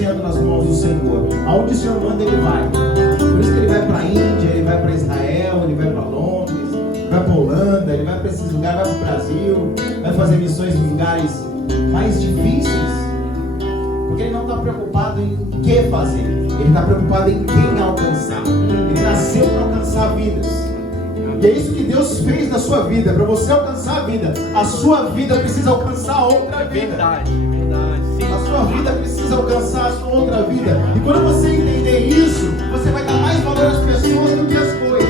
sendo nas mãos do Senhor. Aonde o Senhor manda, ele vai. Por isso que ele vai para a Índia, ele vai para Israel, ele vai para Londres, vai para a Holanda, ele vai para esses lugares, vai para o Brasil, vai fazer missões em lugares mais difíceis. Porque ele não está preocupado em o que fazer, ele está preocupado em quem alcançar. Ele nasceu para alcançar vidas. E é isso que Deus fez na sua vida. Para você alcançar a vida, a sua vida precisa alcançar outra vida. Verdade. A sua vida precisa alcançar a sua outra vida. E quando você entender isso, você vai dar mais valor às pessoas do que às coisas.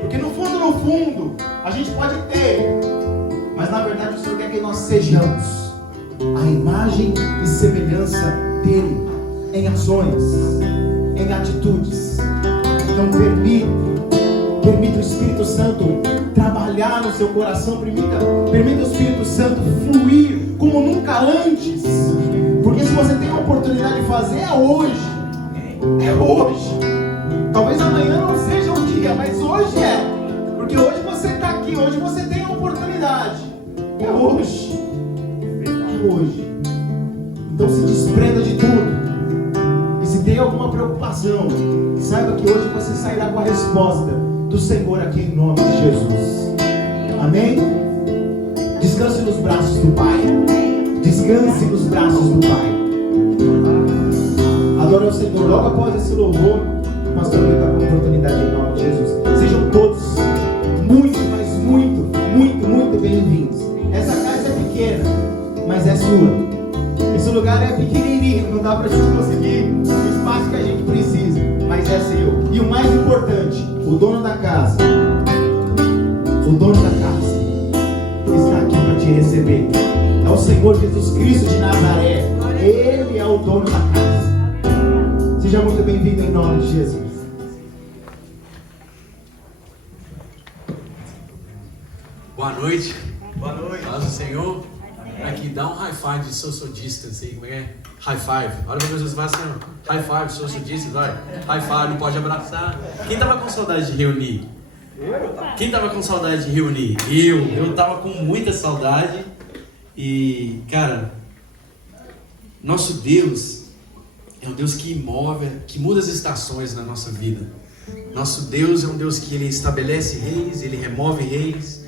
Porque no fundo, a gente pode ter, mas na verdade o Senhor quer que nós sejamos a imagem e semelhança dele, em ações, em atitudes. Então permita o Espírito Santo trabalhar no seu coração. Permita o Espírito Santo fluir como nunca antes. Porque se você tem a oportunidade de fazer, é hoje. É hoje. Talvez amanhã não seja o dia, mas hoje é. Porque hoje você está aqui, hoje você tem a oportunidade. É hoje. É hoje. Então se desprenda de tudo. E se tem alguma preocupação, saiba que hoje você sairá com a resposta do Senhor aqui em nome de Jesus. Amém? Descanse nos braços do Pai. Descanse nos braços do Pai. Adore ao Senhor. Logo após esse louvor, o pastor vai estar com a oportunidade em nome de Jesus. Sejam todos muito, mas muito bem-vindos. Essa casa é pequena, mas é sua. Esse lugar é pequenininho, não dá para a gente conseguir o espaço que a gente precisa, mas é seu. E o mais importante, o dono da casa está aqui para te receber. É o Senhor Jesus Cristo de Nazaré. Ele é o dono da casa. Seja muito bem-vindo em nome de Jesus. Boa noite. Boa noite. Paz do Senhor. Aqui, dá um high five de social distance aí, como é que é? High five. Olha pra pessoas fazem assim, high five, social distance, vai. High five, não pode abraçar. Quem tava com saudade de reunir? Quem tava com saudade de reunir? Eu tava com muita saudade. E, cara, nosso Deus é um Deus que move, que muda as estações na nossa vida. Nosso Deus é um Deus que ele estabelece reis, ele remove reis,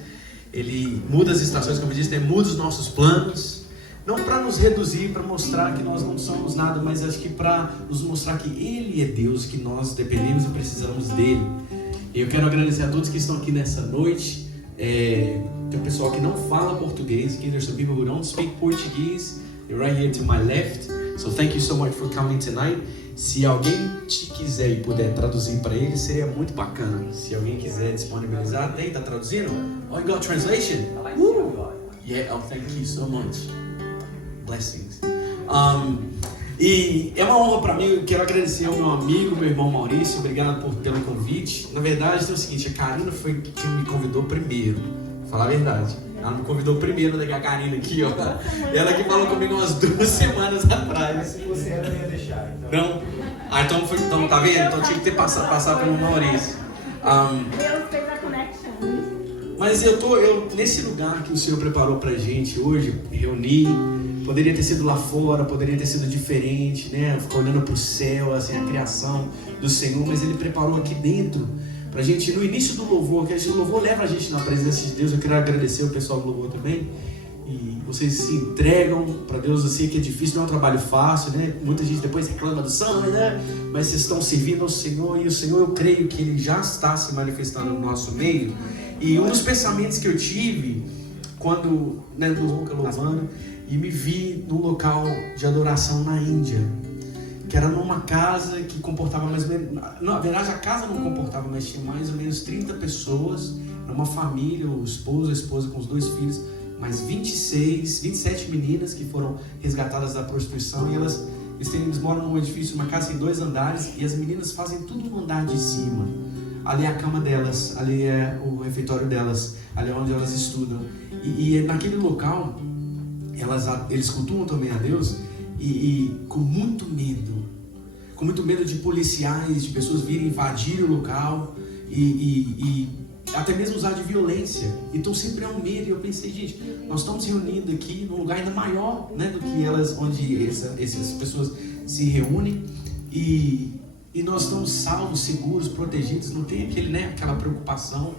ele muda as estações, como eu disse, né? Muda os nossos planos. Não para nos reduzir, para mostrar que nós não somos nada, mas acho que para nos mostrar que Ele é Deus, que nós dependemos e precisamos dEle. E eu quero agradecer a todos que estão aqui nessa noite. Tem um pessoal que não fala português, que there's some people who don't speak Portuguese. They're right here to my left. So thank you so much for coming tonight. Se alguém te quiser e puder traduzir para eles, seria muito bacana. Se alguém quiser disponibilizar, tá traduzindo? Oh, you got translation? Yeah, oh, thank you so much. Blessings. E é uma honra para mim. Eu quero agradecer ao meu amigo, meu irmão Maurício. Obrigado pelo convite. Na verdade, é o seguinte: a Karina foi quem me convidou primeiro. Vou falar a verdade. Ela me convidou primeiro, a Karina aqui, ó. Ela que falou comigo umas 2 semanas atrás. Se você não ia deixar, então. Não? Ah, então tá vendo? Então tinha que ter passado pelo Maurício. Deus fez a connection. Mas eu nesse lugar que o Senhor preparou pra gente hoje, reunir, poderia ter sido lá fora, poderia ter sido diferente, né? Ficar olhando pro céu, assim, a criação do Senhor, mas Ele preparou aqui dentro pra gente, no início do louvor, que o louvor leva a gente na presença de Deus. Eu quero agradecer o pessoal do louvor também. E vocês se entregam para Deus. Eu sei que é difícil, não é um trabalho fácil, né? Muita gente depois reclama do som, né? Mas vocês estão servindo ao Senhor, e o Senhor, eu creio que Ele já está se manifestando no nosso meio. E um dos pensamentos que eu tive quando, né, no louvando, e me vi num local de adoração na Índia, que era numa casa que comportava mais ou menos, na verdade a casa não comportava, mas tinha mais ou menos 30 pessoas, numa família, o esposo, a esposa com os 2 filhos, mais 27 meninas que foram resgatadas da prostituição. E eles moram num edifício, uma casa em 2 andares, e as meninas fazem tudo no andar de cima. Ali é a cama delas, ali é o refeitório delas, ali é onde elas estudam. E naquele local, eles cultuam também a Deus, e com muito medo de policiais, de pessoas virem invadir o local e até mesmo usar de violência. Então sempre é um medo. E eu pensei, gente, nós estamos reunindo aqui num lugar ainda maior, né, do que elas, onde essas pessoas se reúnem, e nós estamos salvos, seguros, protegidos, não tem aquela preocupação.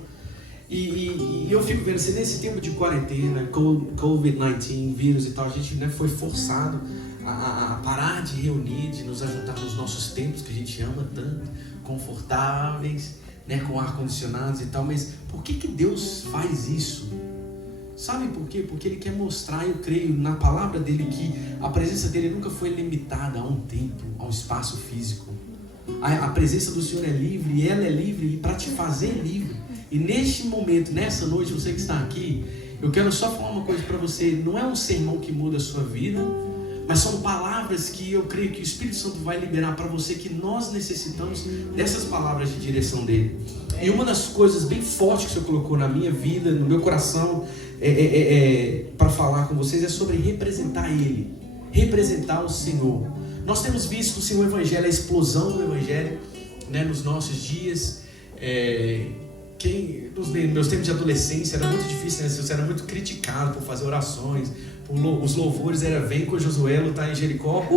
E eu fico vendo assim, nesse tempo de quarentena, COVID-19, vírus e tal, a gente, né, foi forçado a parar de reunir, de nos ajuntar nos nossos templos que a gente ama tanto, confortáveis, né, com ar-condicionados e tal. Mas por que Deus faz isso? Sabe por quê? Porque Ele quer mostrar, eu creio, na palavra dEle, que a presença dEle nunca foi limitada a um tempo, a um espaço físico. A presença do Senhor é livre, e ela é livre para te fazer livre. E neste momento, nessa noite, você que está aqui, eu quero só falar uma coisa para você. Não é um sermão que muda a sua vida, mas são palavras que eu creio que o Espírito Santo vai liberar para você, que nós necessitamos dessas palavras de direção dele. E uma das coisas bem fortes que o Senhor colocou na minha vida, no meu coração, para falar com vocês, é sobre representar Ele, representar o Senhor. Nós temos visto o Evangelho, a explosão do Evangelho, né, nos nossos dias. Nos meus tempos de adolescência era muito difícil, né? Você era muito criticado por fazer orações, os louvores era vem com Josué lutar em Jericó,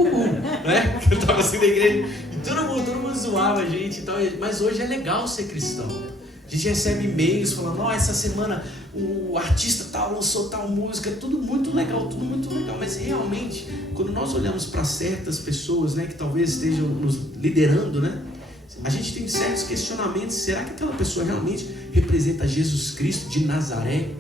né? Eu estava assim na igreja e todo mundo zoava a gente e tal, mas hoje é legal ser cristão. A gente recebe e-mails falando, essa semana o artista tal lançou tal música, tudo muito legal, mas realmente, quando nós olhamos para certas pessoas, né, que talvez estejam nos liderando, né, a gente tem certos questionamentos. Será que aquela pessoa realmente representa Jesus Cristo de Nazaré?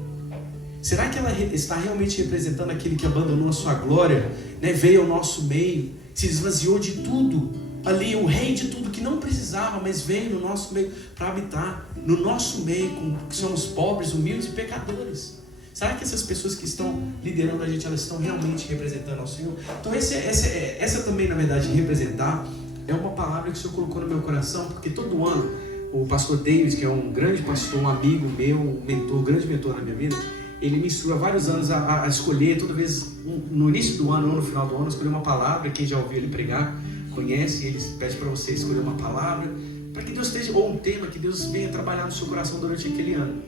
Será que ela está realmente representando aquele que abandonou a sua glória, né, veio ao nosso meio, se esvaziou de tudo, ali o rei de tudo que não precisava, mas veio no nosso meio para habitar no nosso meio, que somos pobres, humildes e pecadores? Será que essas pessoas que estão liderando a gente, elas estão realmente representando ao Senhor? Então essa também, na verdade, de representar, é uma palavra que o Senhor colocou no meu coração, porque todo ano o pastor David, que é um grande pastor, um amigo meu, um mentor, um grande mentor na minha vida, ele me instrui há vários anos a escolher, toda vez no início do ano ou no final do ano, escolher uma palavra. Quem já ouviu ele pregar conhece, ele pede para você escolher uma palavra, para que Deus esteja, ou um tema que Deus venha trabalhar no seu coração durante aquele ano.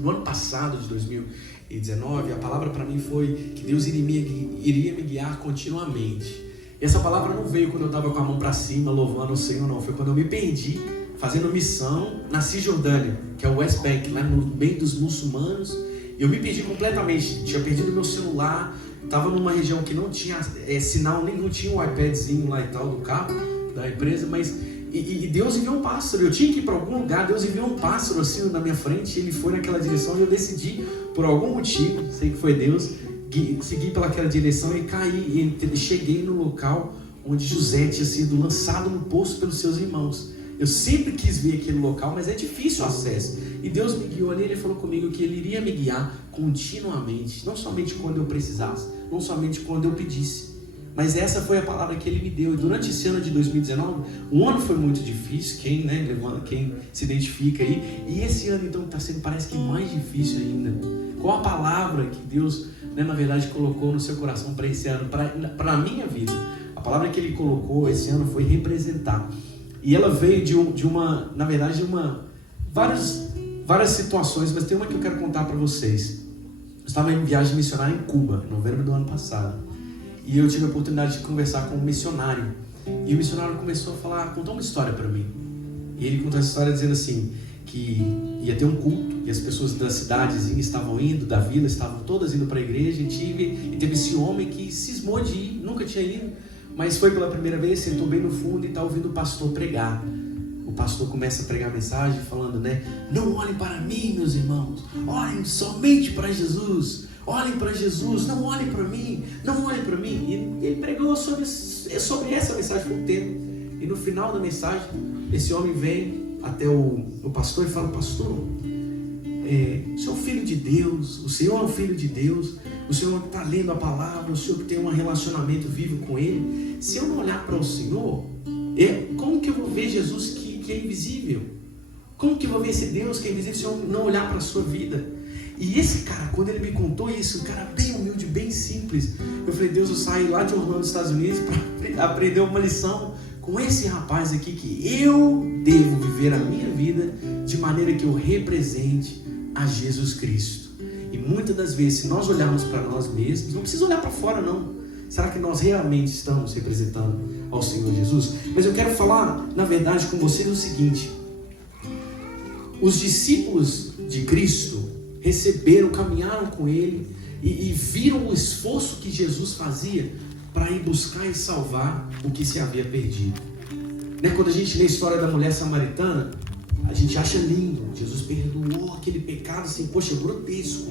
No ano passado, de 2019, a palavra para mim foi que Deus iria me guiar continuamente. E essa palavra não veio quando eu estava com a mão para cima, louvando o Senhor, não. Foi quando eu me perdi, fazendo missão na Cisjordânia, que é o West Bank, lá no meio dos muçulmanos. Eu me perdi completamente, tinha perdido meu celular, estava numa região que não tinha sinal nenhum, tinha um iPadzinho lá e tal do carro, da empresa, mas... E Deus enviou um pássaro, eu tinha que ir para algum lugar, Deus enviou um pássaro assim na minha frente, ele foi naquela direção e eu decidi, por algum motivo, sei que foi Deus, segui pelaquela direção e caí, e cheguei no local onde José tinha sido lançado no poço pelos seus irmãos. Eu sempre quis ver aquele local, mas é difícil o acesso. E Deus me guiou ali, Ele falou comigo que Ele iria me guiar continuamente, não somente quando eu precisasse, não somente quando eu pedisse. Mas essa foi a palavra que Ele me deu. E durante esse ano de 2019, o ano foi muito difícil, quem se identifica aí. E esse ano então está sendo, parece que mais difícil ainda. Qual a palavra que Deus, né, na verdade, colocou no seu coração para esse ano, para a minha vida? A palavra que Ele colocou esse ano foi representar. E ela veio várias situações, mas tem uma que eu quero contar para vocês. Eu estava em viagem missionária em Cuba, em novembro do ano passado. E eu tive a oportunidade de conversar com um missionário. E o missionário começou a contar uma história para mim. E ele contou essa história dizendo assim, que ia ter um culto, e as pessoas da cidadezinha estavam indo, da vila, estavam todas indo para a igreja, e teve esse homem que cismou de ir, nunca tinha ido, mas foi pela primeira vez, sentou bem no fundo e está ouvindo o pastor pregar. O pastor começa a pregar a mensagem falando, né? Não olhem para mim, meus irmãos, olhem somente para Jesus. Olhem para Jesus, não olhem para mim, não olhem para mim. E ele pregou sobre essa mensagem por um tempo. E no final da mensagem, esse homem vem até o pastor e fala, pastor, o senhor é um filho de Deus, o senhor é um filho de Deus, o senhor está lendo a palavra, o senhor tem um relacionamento vivo com Ele. Se eu não olhar para o Senhor, como que eu vou ver Jesus que é invisível? Como que eu vou ver esse Deus que é invisível se eu não olhar para a sua vida? E esse cara, quando ele me contou isso, um cara bem humilde, bem simples, eu falei, Deus, eu saí lá de Orlando, Estados Unidos, para aprender uma lição com esse rapaz aqui que eu devo viver a minha vida de maneira que eu represente a Jesus Cristo. E muitas das vezes, se nós olharmos para nós mesmos, não precisa olhar para fora não. Será que nós realmente estamos representando ao Senhor Jesus? Mas eu quero falar, na verdade, com vocês o seguinte: os discípulos de Cristo receberam, caminharam com Ele e viram o esforço que Jesus fazia para ir buscar e salvar o que se havia perdido. Né? Quando a gente lê a história da mulher samaritana, a gente acha lindo. Jesus perdoou aquele pecado assim, poxa, é grotesco.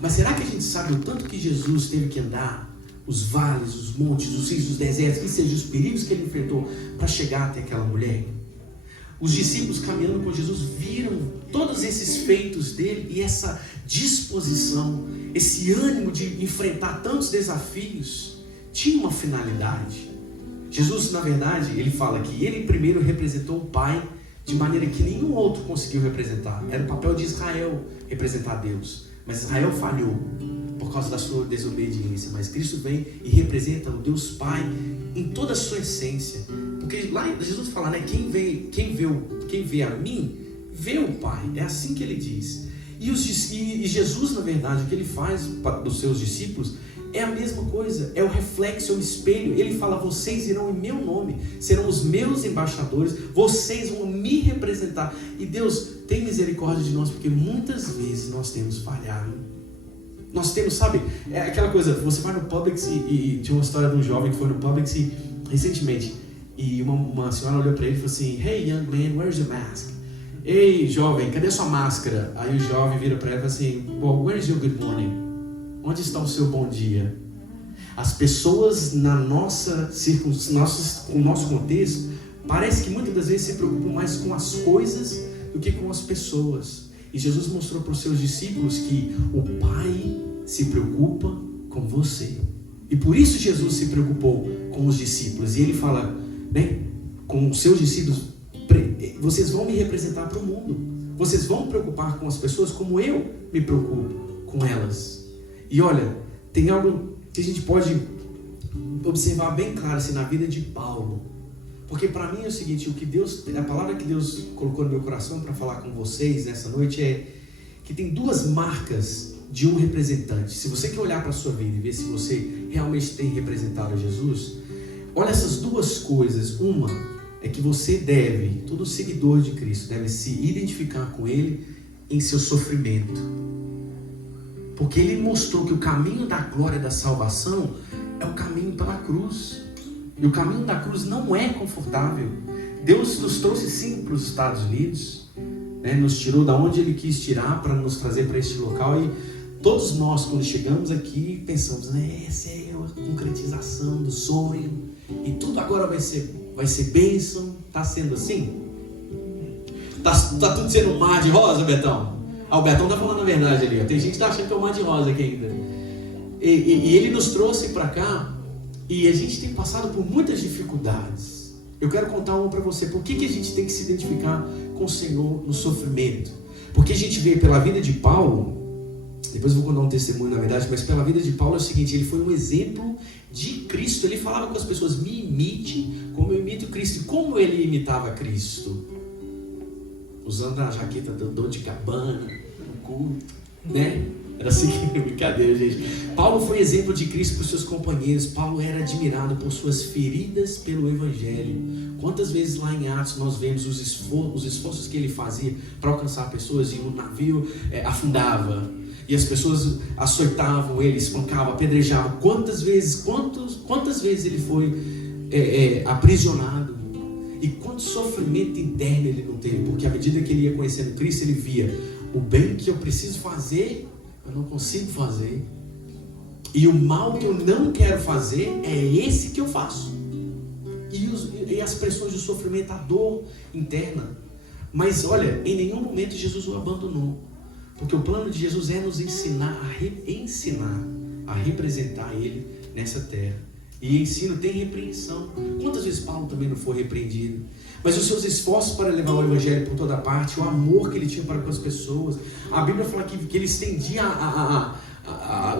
Mas será que a gente sabe o tanto que Jesus teve que andar? Os vales, os montes, os rios, os desertos, que sejam os perigos que ele enfrentou para chegar até aquela mulher. Os discípulos caminhando com Jesus viram todos esses feitos dele e essa disposição, esse ânimo de enfrentar tantos desafios, tinha uma finalidade. Jesus, na verdade, ele fala que ele primeiro representou o Pai de maneira que nenhum outro conseguiu representar. Era o papel de Israel representar Deus, mas Israel falhou por causa da sua desobediência. Mas Cristo vem e representa o Deus Pai em toda a sua essência. Porque lá Jesus fala, né? Quem vê a mim, vê o Pai. É assim que ele diz. E Jesus, na verdade, o que ele faz dos seus discípulos é a mesma coisa. É o reflexo, é o espelho. Ele fala, vocês irão em meu nome, serão os meus embaixadores, vocês vão me representar. E Deus tem misericórdia de nós, porque muitas vezes nós temos falhado. Nós temos, sabe, é aquela coisa, você vai no Publix e tinha uma história de um jovem que foi no Publix recentemente, e uma senhora olhou para ele e falou assim, hey young man, where's your mask? Ei jovem, cadê a sua máscara? Aí o jovem vira para ela e fala assim, well, where's your good morning? Onde está o seu bom dia? As pessoas no nosso contexto, parece que muitas das vezes se preocupam mais com as coisas do que com as pessoas. E Jesus mostrou para os seus discípulos que o Pai se preocupa com você. E por isso Jesus se preocupou com os discípulos. E ele fala, né, com os seus discípulos, vocês vão me representar para o mundo. Vocês vão preocupar com as pessoas como eu me preocupo com elas. E olha, tem algo que a gente pode observar bem claro assim, na vida de Paulo. Porque para mim é o seguinte, a palavra que Deus colocou no meu coração para falar com vocês nessa noite é que tem duas marcas de um representante. Se você quer olhar para a sua vida e ver se você realmente tem representado Jesus, olha essas duas coisas. Uma é que você deve, todo seguidor de Cristo deve se identificar com Ele em seu sofrimento. Porque Ele mostrou que o caminho da glória e da salvação é o caminho pela cruz. E o caminho da cruz não é confortável. Deus nos trouxe sim para os Estados Unidos, né? Nos tirou da onde Ele quis tirar para nos trazer para este local. E todos nós, quando chegamos aqui, pensamos, né? Essa é a concretização do sonho. E tudo agora vai ser bênção. Está sendo assim? Tá tudo sendo um mar de rosa, Betão? O Betão está falando a verdade ali. Tem gente que está achando que é um mar de rosa aqui ainda. E Ele nos trouxe para cá. E a gente tem passado por muitas dificuldades. Eu quero contar uma para você. Por que a gente tem que se identificar com o Senhor no sofrimento? Porque a gente vê pela vida de Paulo, depois eu vou contar um testemunho na verdade, mas pela vida de Paulo é o seguinte, ele foi um exemplo de Cristo. Ele falava com as pessoas, me imite como eu imito Cristo. E como ele imitava Cristo? Usando a jaqueta do Dolce & Gabbana, no culto, né? Era assim que brincadeira, gente. Paulo foi exemplo de Cristo para os seus companheiros. Paulo era admirado por suas feridas pelo Evangelho. Quantas vezes lá em Atos nós vemos os esforços que ele fazia para alcançar pessoas, e o navio afundava, e as pessoas açoitavam ele, espancavam, apedrejavam. Quantas vezes ele foi aprisionado? E quanto sofrimento interno ele não teve? Porque à medida que ele ia conhecendo Cristo, ele via o bem que eu preciso fazer, eu não consigo fazer. E o mal que eu não quero fazer é esse que eu faço. E as pressões do sofrimento, a dor interna. Mas olha, em nenhum momento Jesus o abandonou. Porque o plano de Jesus é nos ensinar a representar Ele nessa terra. E ensino tem repreensão. Quantas vezes Paulo também não foi repreendido? Mas os seus esforços para levar o Evangelho por toda parte, o amor que ele tinha para com as pessoas. A Bíblia fala que ele estendia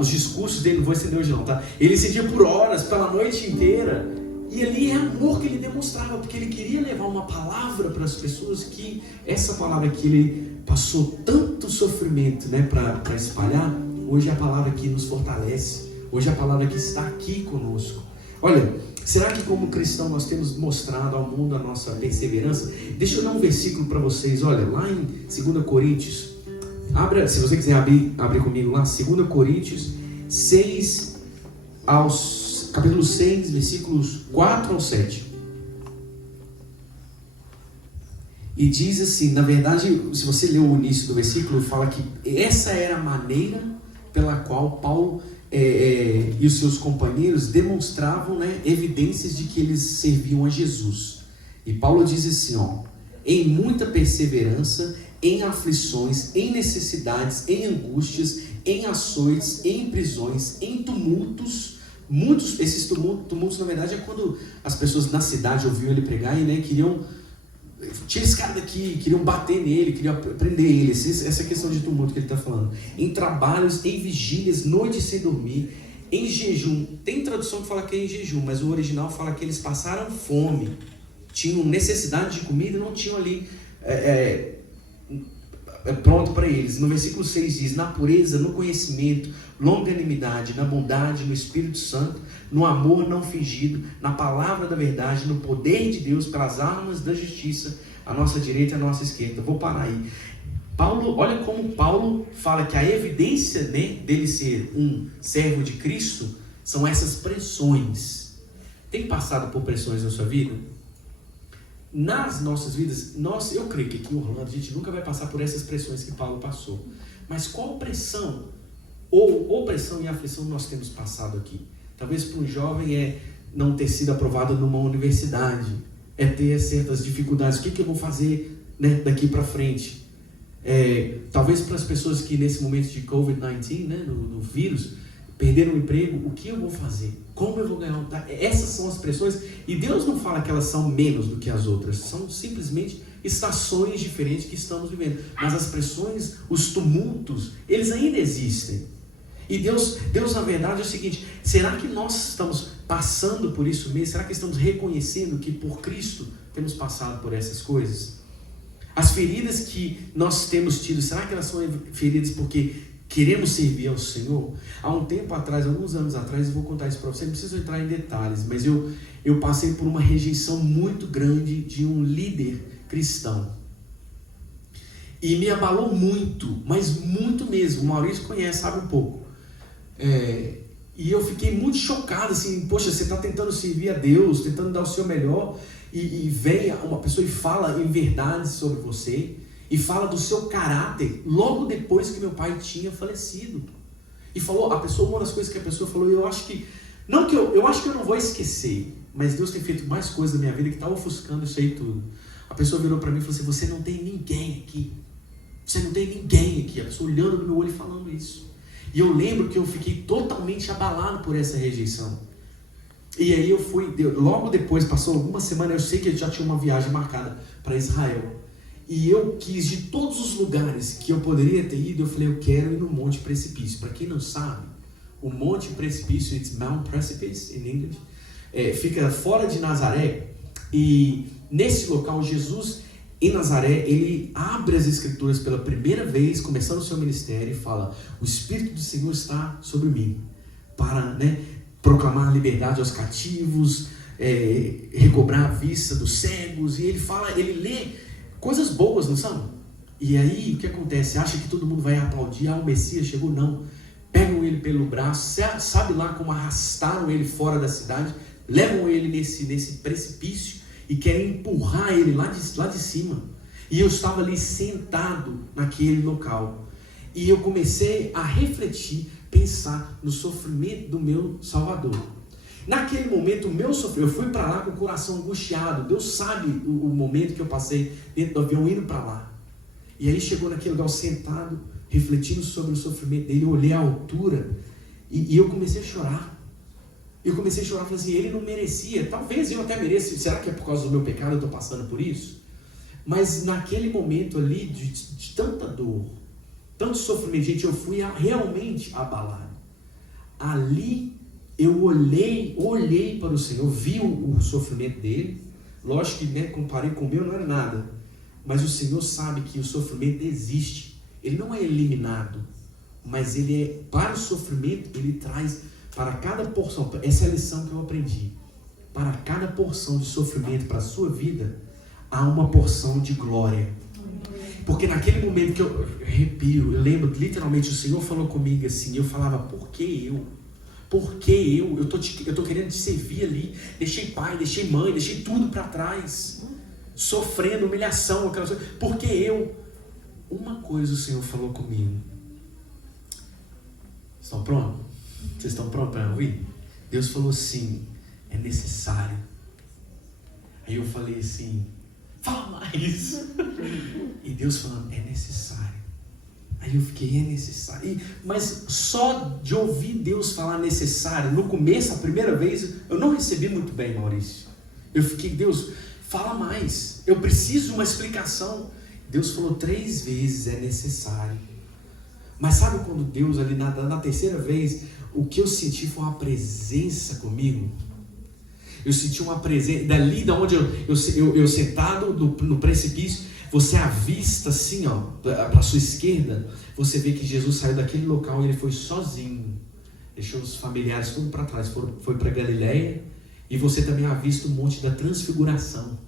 os discursos dele, não vou estender hoje não, tá? Ele estendia por horas, pela noite inteira. E ali é amor que ele demonstrava, porque ele queria levar uma palavra para as pessoas, que essa palavra que ele passou tanto sofrimento, né, para espalhar, hoje é a palavra que nos fortalece, hoje é a palavra que está aqui conosco. Olha, será que como cristão nós temos mostrado ao mundo a nossa perseverança? Deixa eu dar um versículo para vocês, olha, lá em 2 Coríntios, se você quiser abrir comigo lá, 2 Coríntios 6, capítulo 6, versículos 4 ao 7. E diz assim, na verdade, se você ler o início do versículo, fala que essa era a maneira pela qual Paulo e os seus companheiros demonstravam, né, evidências de que eles serviam a Jesus. E Paulo diz assim, ó: em muita perseverança, em aflições, em necessidades, em angústias, em açoites, em prisões, em tumultos. Esses tumultos, na verdade, é quando as pessoas na cidade ouviam ele pregar e, né, queriam tirar esse cara daqui, queriam bater nele, queriam prender ele. Essa questão de tumulto que ele está falando. Em trabalhos, em vigílias, noites sem dormir, em jejum. Tem tradução que fala que é em jejum, mas o original fala que eles passaram fome, tinham necessidade de comida e não tinham ali pronto para eles. No versículo 6 diz: na pureza, no conhecimento, longanimidade, na bondade, no Espírito Santo, no amor não fingido, na palavra da verdade, no poder de Deus, pelas armas da justiça, à nossa direita e à nossa esquerda. Vou parar aí. Paulo, olha como Paulo fala que a evidência, né, dele ser um servo de Cristo são essas pressões. Tem passado por pressões na sua vida? Nas nossas vidas, eu creio que aqui em Orlando a gente nunca vai passar por essas pressões que Paulo passou. Mas qual pressão ou opressão e aflição nós temos passado aqui? Talvez para um jovem é não ter sido aprovado numa universidade, é ter certas dificuldades. O que eu vou fazer, né, daqui para frente? Talvez para as pessoas que nesse momento de Covid-19, né, no vírus, perderam o emprego, o que eu vou fazer? Como eu vou ganhar? Essas são as pressões, e Deus não fala que elas são menos do que as outras, são simplesmente estações diferentes que estamos vivendo. Mas as pressões, os tumultos, eles ainda existem. E Deus na verdade é o seguinte: será que nós estamos passando por isso mesmo? Será que estamos reconhecendo que por Cristo temos passado por essas coisas? As feridas que nós temos tido, será que elas são feridas porque queremos servir ao Senhor? Há um tempo atrás, alguns anos atrás, eu vou contar isso para você, não preciso entrar em detalhes, mas eu passei por uma rejeição muito grande de um líder cristão. E me abalou muito, mas muito mesmo. O Maurício conhece, sabe um pouco. E eu fiquei muito chocado, assim, poxa, você está tentando servir a Deus, tentando dar o seu melhor, e vem uma pessoa e fala em verdades sobre você, e fala do seu caráter logo depois que meu pai tinha falecido. E falou, uma das coisas que a pessoa falou, eu acho que eu não vou esquecer, mas Deus tem feito mais coisas na minha vida que está ofuscando isso aí tudo. A pessoa virou para mim e falou assim: você não tem ninguém aqui. Você não tem ninguém aqui. A pessoa olhando no meu olho e falando isso. E eu lembro que eu fiquei totalmente abalado por essa rejeição. E aí eu fui, logo depois, passou algumas semanas, eu sei que eu já tinha uma viagem marcada para Israel. E eu quis, de todos os lugares que eu poderia ter ido, eu falei, eu quero ir no Monte Precipício. Para quem não sabe, o Monte Precipício, it's Mount Precipice in English, fica fora de Nazaré. E nesse local, Jesus, em Nazaré, ele abre as Escrituras pela primeira vez, começando o seu ministério, e fala: o Espírito do Senhor está sobre mim, para, né, proclamar a liberdade aos cativos, recobrar a vista dos cegos. E ele fala, ele lê coisas boas, não são? E aí, o que acontece? Acha que todo mundo vai aplaudir? O Messias chegou? Não. Pegam ele pelo braço, sabe lá como arrastaram ele fora da cidade, levam ele nesse precipício e querem empurrar ele lá de cima. E eu estava ali sentado naquele local. E eu comecei a refletir, pensar no sofrimento do meu Salvador. Naquele momento, o meu sofrimento, eu fui para lá com o coração angustiado. Deus sabe o momento que eu passei dentro do avião indo para lá. E aí chegou naquele lugar sentado, refletindo sobre o sofrimento dele. Eu olhei a altura e eu comecei a chorar. Falei assim, ele não merecia. Talvez eu até mereça. Será que é por causa do meu pecado eu estou passando por isso? Mas naquele momento ali, de tanta dor, tanto sofrimento, gente, eu fui realmente abalado. Ali eu olhei para o Senhor, vi o sofrimento dele. Lógico que, né, comparei com o meu, não era nada. Mas o Senhor sabe que o sofrimento existe. Ele não é eliminado, mas ele é, para o sofrimento, ele traz para cada porção. Essa é a lição que eu aprendi. Para cada porção de sofrimento para a sua vida, há uma porção de glória. Porque naquele momento que eu arrepio, eu lembro que literalmente o Senhor falou comigo assim, eu falava, por que eu? Por que eu? Eu tô querendo te servir ali, deixei pai, deixei mãe, deixei tudo para trás, sofrendo humilhação, aquelas coisas. Por que eu? Uma coisa o Senhor falou comigo. Estão prontos? Vocês estão prontos para ouvir? Deus falou assim, é necessário. Aí eu falei assim, fala mais. E Deus falando, é necessário. Aí eu fiquei, é necessário. Mas só de ouvir Deus falar necessário, no começo, a primeira vez, eu não recebi muito bem, Maurício. Eu fiquei, Deus, fala mais. Eu preciso de uma explicação. Deus falou 3 vezes, é necessário. Mas sabe quando Deus, ali na terceira vez, o que eu senti foi uma presença comigo? Eu senti uma presença, dali da onde eu sentado no precipício, você avista assim, ó, para a sua esquerda, você vê que Jesus saiu daquele local e ele foi sozinho. Deixou os familiares tudo para trás, foi para Galileia, e você também avista o monte da transfiguração.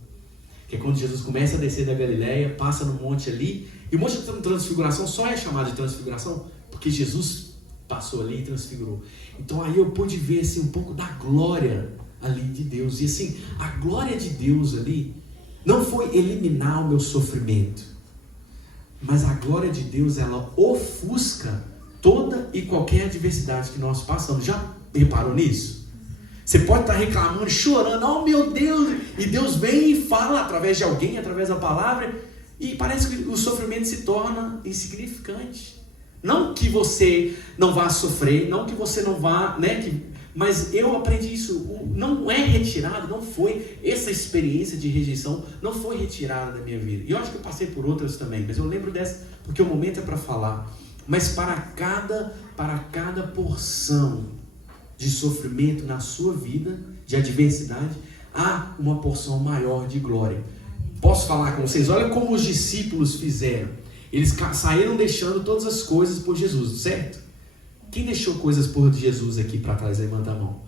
Que é quando Jesus começa a descer da Galileia, passa no monte ali, e o monte da transfiguração só é chamado de transfiguração porque Jesus passou ali e transfigurou. Então aí eu pude ver assim, um pouco da glória ali de Deus. E assim, a glória de Deus ali não foi eliminar o meu sofrimento, mas a glória de Deus, ela ofusca toda e qualquer adversidade que nós passamos. Já reparou nisso? Você pode estar reclamando, chorando, oh meu Deus, e Deus vem e fala através de alguém, através da palavra, e parece que o sofrimento se torna insignificante. Não que você não vá sofrer, não que você não vá, né, mas eu aprendi isso, não é retirado, não foi, essa experiência de rejeição não foi retirada da minha vida. E eu acho que eu passei por outras também, mas eu lembro dessa, porque o momento é para falar. Mas para cada porção de sofrimento na sua vida, de adversidade, há uma porção maior de glória. Posso falar com vocês? Olha como os discípulos fizeram. Eles saíram deixando todas as coisas por Jesus, certo? Quem deixou coisas por Jesus aqui para trás? Levanta a mão.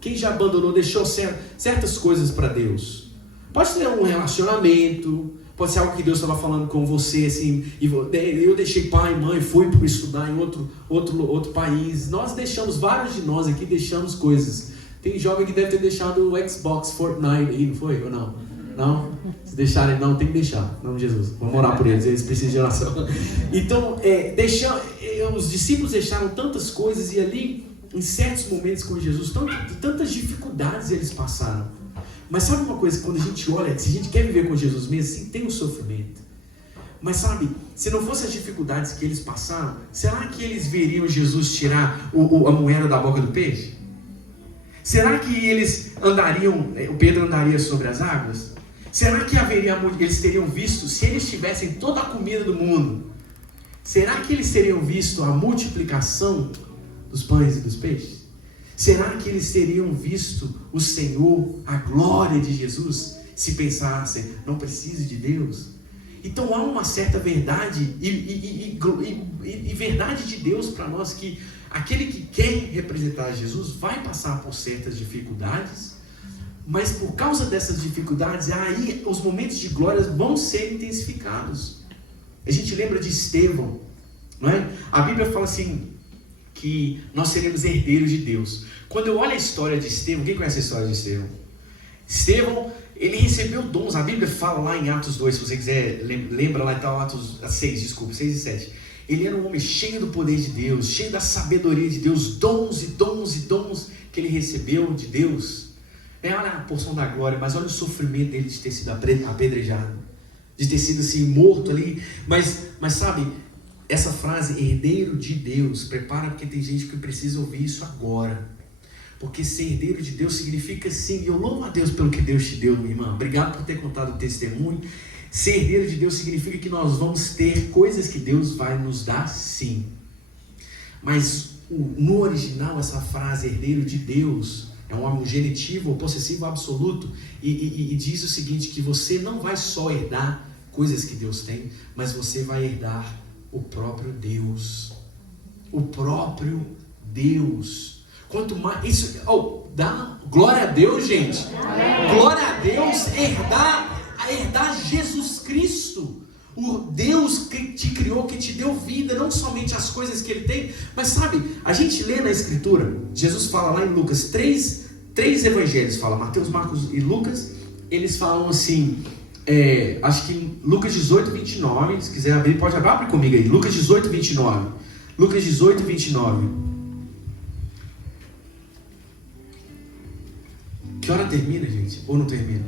Quem já abandonou, deixou certas coisas para Deus? Pode ser um relacionamento, pode ser algo que Deus estava falando com você, assim, e eu deixei pai e mãe, fui para estudar em outro país. Nós deixamos, vários de nós aqui deixamos coisas. Tem jovem que deve ter deixado o Xbox, Fortnite aí, não foi? Ou não? Não? Se deixarem, não, tem que deixar. Em nome de Jesus. Vamos orar por eles precisam de oração. Então, os discípulos deixaram tantas coisas e ali, em certos momentos com Jesus, tantas dificuldades eles passaram. Mas sabe uma coisa, quando a gente olha, se a gente quer viver com Jesus mesmo, sim, tem o sofrimento. Mas sabe, se não fossem as dificuldades que eles passaram, será que eles veriam Jesus tirar a moeda da boca do peixe? Será que eles o Pedro andaria sobre as águas? Será que eles teriam visto, se eles tivessem toda a comida do mundo, será que eles teriam visto a multiplicação dos pães e dos peixes? Será que eles teriam visto o Senhor, a glória de Jesus, se pensassem, não preciso de Deus? Então há uma certa verdade e verdade de Deus para nós, que aquele que quer representar Jesus vai passar por certas dificuldades, mas por causa dessas dificuldades, aí os momentos de glória vão ser intensificados. A gente lembra de Estevão, não é? A Bíblia fala assim, que nós seremos herdeiros de Deus. Quando eu olho a história de Estevão, quem conhece a história de Estevão? Estevão, ele recebeu dons, a Bíblia fala lá em Atos 2, se você quiser, lembra lá, então, Atos 6 e 7. Ele era um homem cheio do poder de Deus, cheio da sabedoria de Deus, dons e dons e dons que ele recebeu de Deus. Olha a porção da glória, mas olha o sofrimento dele de ter sido apedrejado, de ter sido assim, morto ali. Mas sabe, essa frase, herdeiro de Deus, prepara, porque tem gente que precisa ouvir isso agora. Porque ser herdeiro de Deus significa sim, e eu louvo a Deus pelo que Deus te deu, minha irmã. Obrigado por ter contado o testemunho. Ser herdeiro de Deus significa que nós vamos ter coisas que Deus vai nos dar, sim. Mas no original, essa frase, herdeiro de Deus, é um genitivo ou possessivo absoluto, e diz o seguinte, que você não vai só herdar coisas que Deus tem, mas você vai herdar o próprio Deus. O próprio Deus. Quanto mais... Isso, dá glória a Deus, gente. Glória a Deus, herdar Jesus Cristo. O Deus que te criou, que te deu vida, não somente as coisas que Ele tem, mas sabe, a gente lê na Escritura, Jesus fala lá em Lucas, três evangelhos, fala Mateus, Marcos e Lucas, eles falam assim, acho que Lucas 18, 29, se quiser abrir, pode abrir, abre comigo aí, Lucas 18, 29, Lucas 18, 29, que hora termina, gente? Ou não termina?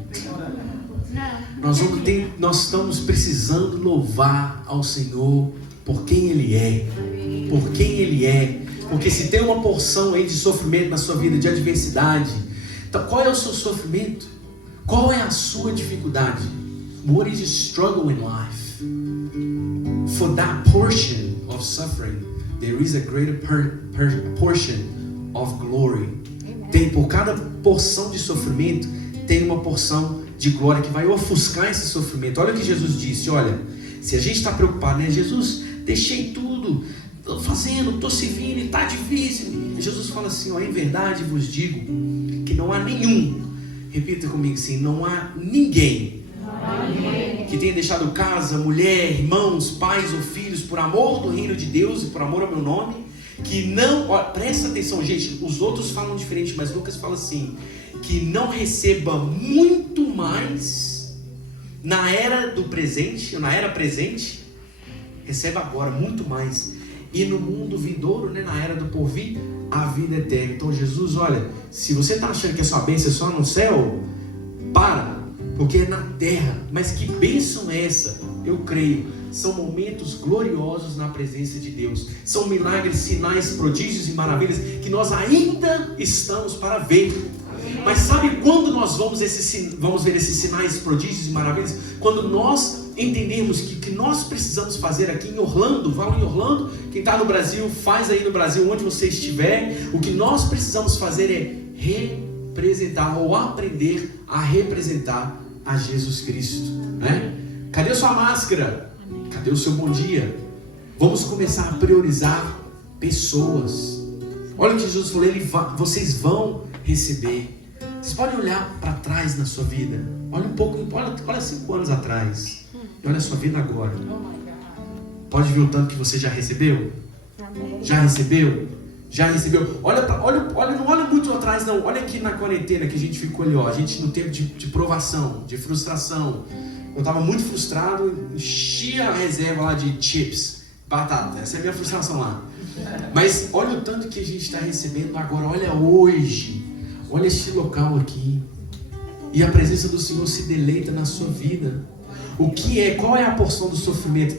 Nós estamos precisando louvar ao Senhor por quem Ele é. Por quem Ele é. Porque se tem uma porção aí de sofrimento na sua vida, de adversidade, então qual é o seu sofrimento? Qual é a sua dificuldade? What is your struggle in life? For that portion of suffering, there is a greater portion of glory. Tem, por cada porção de sofrimento, tem uma porção de glória que vai ofuscar esse sofrimento. Olha o que Jesus disse, olha, se a gente está preocupado, né? Jesus, deixei tudo, estou fazendo, estou servindo, está difícil. E Jesus fala assim, em verdade vos digo, que não há nenhum, repita comigo assim, não há ninguém que tenha deixado casa, mulher, irmãos, pais ou filhos, por amor do reino de Deus e por amor ao meu nome, que não, presta atenção, gente, os outros falam diferente, mas Lucas fala assim, que não receba muito mais na era do presente, na era presente, receba agora muito mais, e no mundo vindouro, né, na era do porvir, a vida eterna. Então Jesus, olha, se você está achando que a sua bênção é só no céu, para, porque é na terra. Mas que bênção é essa? Eu creio, são momentos gloriosos na presença de Deus, são milagres, sinais, prodígios e maravilhas que nós ainda estamos para ver. Mas sabe quando nós vamos ver esses sinais, prodígios e maravilhas? Quando nós entendermos que o que nós precisamos fazer aqui em Orlando, vá em Orlando, quem está no Brasil, faz aí no Brasil, onde você estiver, o que nós precisamos fazer é representar ou aprender a representar a Jesus Cristo, né? Cadê a sua máscara? Cadê o seu bom dia? Vamos começar a priorizar pessoas. Olha o que Jesus falou, vocês vão receber. Vocês podem olhar para trás na sua vida. Olha um pouco, olha 5 anos atrás. E olha a sua vida agora. Pode ver o tanto que você já recebeu? Já recebeu? Já recebeu? Olha, não olha muito atrás não. Olha aqui na quarentena que a gente ficou ali, a gente no tempo de provação, de frustração. Eu estava muito frustrado, enchia a reserva lá de chips, batata. Essa é a minha frustração lá. Mas olha o tanto que a gente está recebendo agora. Olha hoje. Olha este local aqui. E a presença do Senhor se deleita na sua vida. Qual é a porção do sofrimento?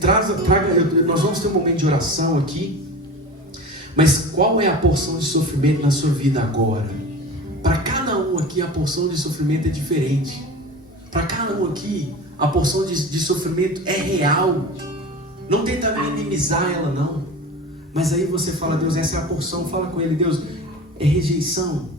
Nós vamos ter um momento de oração aqui. Mas qual é a porção de sofrimento na sua vida agora? Para cada um aqui a porção de sofrimento é diferente. Para cada um aqui a porção de sofrimento é real. Não tenta minimizar ela não. Mas aí você fala, Deus, essa é a porção. Fala com Ele, Deus, é rejeição.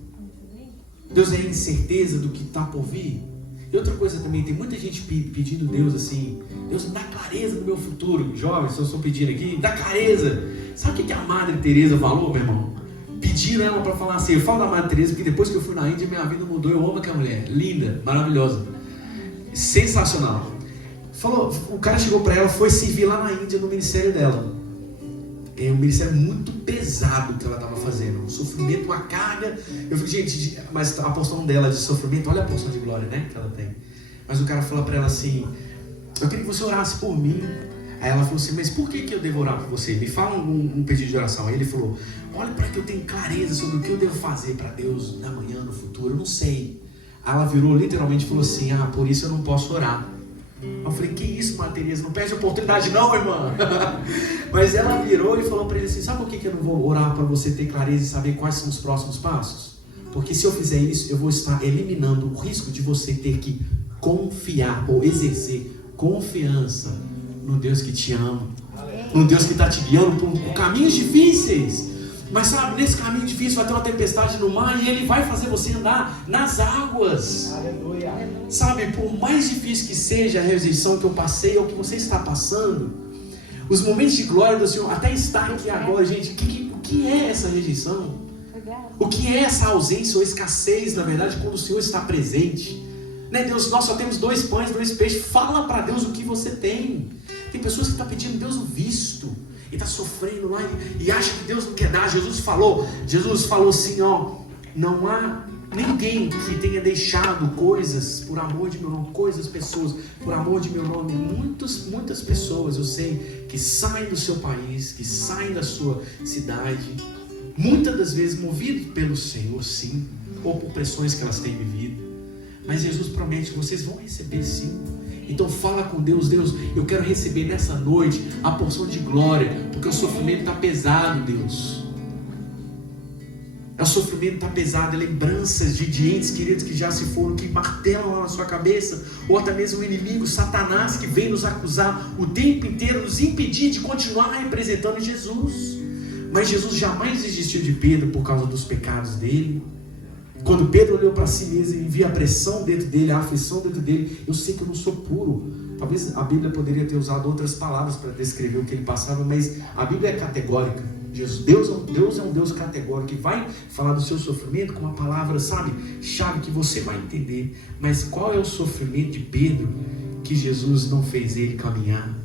Deus, é incerteza do que está por vir. E outra coisa também, tem muita gente pedindo Deus assim, Deus, dá clareza no meu futuro. Jovens, eu estou pedindo aqui, dá clareza. Sabe o que a Madre Teresa falou, meu irmão? Pediram ela para falar assim, eu falo da Madre Teresa porque depois que eu fui na Índia, minha vida mudou. Eu amo aquela mulher, linda, maravilhosa, sensacional. Falou, o cara chegou para ela, foi servir lá na Índia no ministério dela. É um ministério muito pesado que ela estava fazendo, um sofrimento, uma carga. Eu falei, gente, mas a porção dela de sofrimento, olha a porção de glória, né, que ela tem. Mas o cara falou para ela assim, eu queria que você orasse por mim. Aí ela falou assim, mas por que eu devo orar por você? Me fala um pedido de oração. Aí ele falou, olha, para que eu tenha clareza sobre o que eu devo fazer para Deus amanhã, no futuro, eu não sei. Aí ela virou literalmente e falou assim, por isso eu não posso orar. Eu falei, que isso, Madre Teresa, não perde a oportunidade não, irmã. Mas ela virou e falou para ele assim, sabe por que eu não vou orar para você ter clareza e saber quais são os próximos passos? Porque se eu fizer isso, eu vou estar eliminando o risco de você ter que confiar ou exercer confiança no Deus que te ama, no Deus que está te guiando por caminhos difíceis. Mas sabe, nesse caminho difícil vai ter uma tempestade no mar e Ele vai fazer você andar nas águas. Aleluia. Sabe, por mais difícil que seja a rejeição que eu passei ou que você está passando, os momentos de glória do Senhor, até estar aqui agora, gente, o que é essa rejeição? O que é essa ausência ou escassez, na verdade, quando o Senhor está presente? Né, Deus, nós só temos 2 pães, 2 peixes. Fala para Deus o que você tem. Tem pessoas que estão pedindo Deus o visto e está sofrendo lá e acha que Deus não quer dar. Jesus falou assim, ó, não há ninguém que tenha deixado coisas por amor de meu nome, pessoas por amor de meu nome. Muitas pessoas eu sei que saem do seu país, que saem da sua cidade, muitas das vezes movidos pelo Senhor, sim, ou por pressões que elas têm vivido. Mas Jesus promete que vocês vão receber sim. Então fala com Deus: Deus, eu quero receber nessa noite a porção de glória, porque o sofrimento está pesado, Deus. O sofrimento está pesado, lembranças de entes queridos que já se foram, que martelam lá na sua cabeça, ou até mesmo o inimigo, Satanás, que vem nos acusar o tempo inteiro, nos impedir de continuar representando Jesus. Mas Jesus jamais desistiu de Pedro por causa dos pecados dele. Quando Pedro olhou para si mesmo e via a pressão dentro dele, a aflição dentro dele, eu sei que eu não sou puro. Talvez a Bíblia poderia ter usado outras palavras para descrever o que ele passava, mas a Bíblia é categórica. Deus é um Deus categórico, que vai falar do seu sofrimento com uma palavra, sabe, chave, que você vai entender. Mas qual é o sofrimento de Pedro que Jesus não fez ele caminhar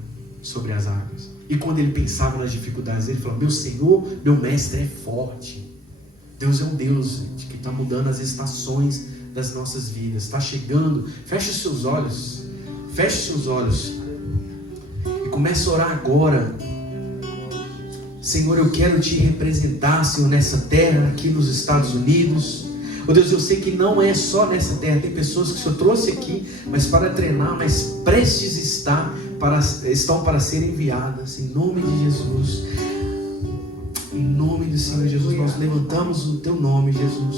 sobre as águas? E quando ele pensava nas dificuldades, ele falou: meu Senhor, meu mestre é forte. Deus é um Deus, gente, que está mudando as estações das nossas vidas, está chegando. Feche os seus olhos e comece a orar agora. Senhor, eu quero te representar, Senhor, nessa terra, aqui nos Estados Unidos. Oh Deus, eu sei que não é só nessa terra, tem pessoas que o Senhor trouxe aqui, mas para treinar, mas prestes estão para serem enviadas, em nome de Jesus. Em nome do Senhor Jesus, nós levantamos o teu nome, Jesus.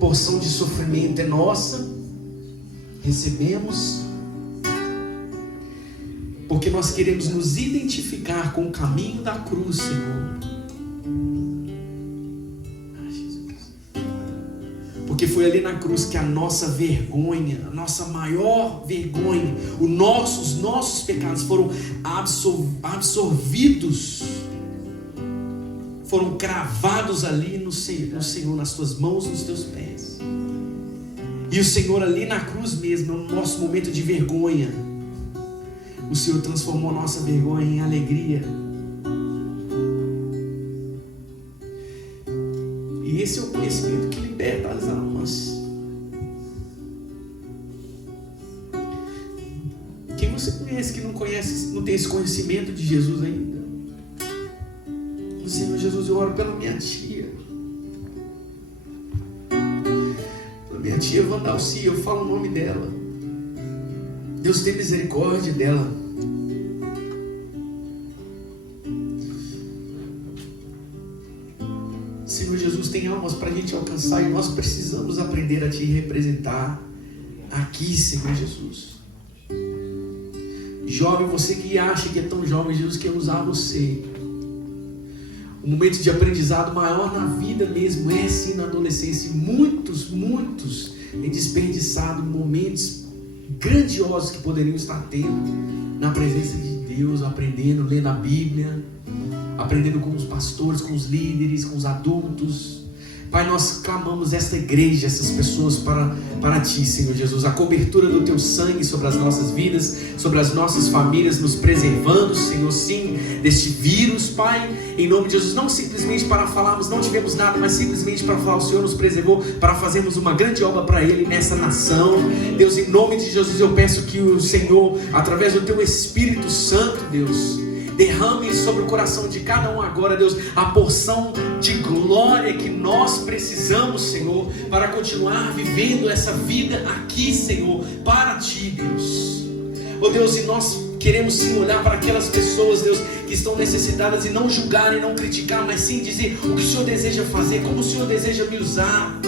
Porção de sofrimento é nossa, recebemos, porque nós queremos nos identificar com o caminho da cruz, Senhor. Porque foi ali na cruz que a nossa vergonha, a nossa maior vergonha, os nossos pecados foram absorvidos, foram cravados ali no Senhor, nas tuas mãos, nos teus pés. E o Senhor ali na cruz mesmo, no nosso momento de vergonha, o Senhor transformou a nossa vergonha em alegria. E esse é o conhecimento que liberta as almas. Quem você conhece que não conhece, não tem esse conhecimento de Jesus ainda? Senhor Jesus, eu oro pela minha tia. Pela minha tia Vandalcia, eu falo o nome dela. Deus tem misericórdia dela. Senhor Jesus, tem almas para a gente alcançar e nós precisamos aprender a te representar aqui, Senhor Jesus. Jovem, você que acha que é tão jovem, Jesus quer usar você. Um momento de aprendizado maior na vida mesmo é sim na adolescência. Muitos têm desperdiçado momentos grandiosos que poderiam estar tendo na presença de Deus, aprendendo, lendo a Bíblia, aprendendo com os pastores, com os líderes, com os adultos. Pai, nós clamamos esta igreja, essas pessoas para Ti, Senhor Jesus, a cobertura do Teu sangue sobre as nossas vidas, sobre as nossas famílias, nos preservando, Senhor, sim, deste vírus, Pai, em nome de Jesus, não simplesmente para falarmos, não tivemos nada, mas simplesmente para falar, o Senhor nos preservou, para fazermos uma grande obra para Ele nessa nação. Deus, em nome de Jesus, eu peço que o Senhor, através do Teu Espírito Santo, Deus, derrame sobre o coração de cada um agora, Deus, a porção de glória que nós precisamos, Senhor, para continuar vivendo essa vida aqui, Senhor, para Ti, Deus. Oh Deus, e nós queremos sim olhar para aquelas pessoas, Deus, que estão necessitadas e não julgar e não criticar, mas sim dizer o que o Senhor deseja fazer, como o Senhor deseja me usar.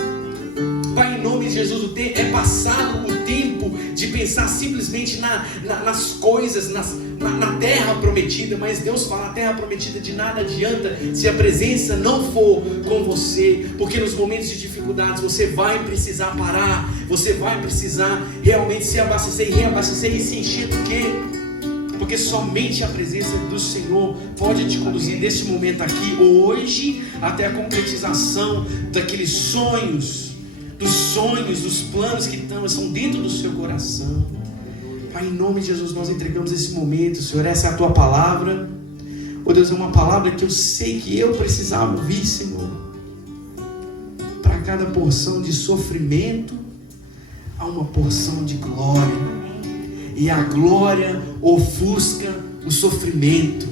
Pai, em nome de Jesus, é passado o tempo de pensar simplesmente nas coisas, na terra prometida, mas Deus fala, a terra prometida de nada adianta se a presença não for com você, porque nos momentos de dificuldades você vai precisar parar, você vai precisar realmente se abastecer e reabastecer e se encher do quê? Porque somente a presença do Senhor pode te conduzir desse momento aqui, hoje, até a concretização daqueles sonhos, dos planos que estão dentro do seu coração. Pai, em nome de Jesus, nós entregamos esse momento, Senhor. Essa é a Tua palavra. Oh Deus, é uma palavra que eu sei que eu precisava ouvir, Senhor. Para cada porção de sofrimento, há uma porção de glória. E a glória ofusca o sofrimento.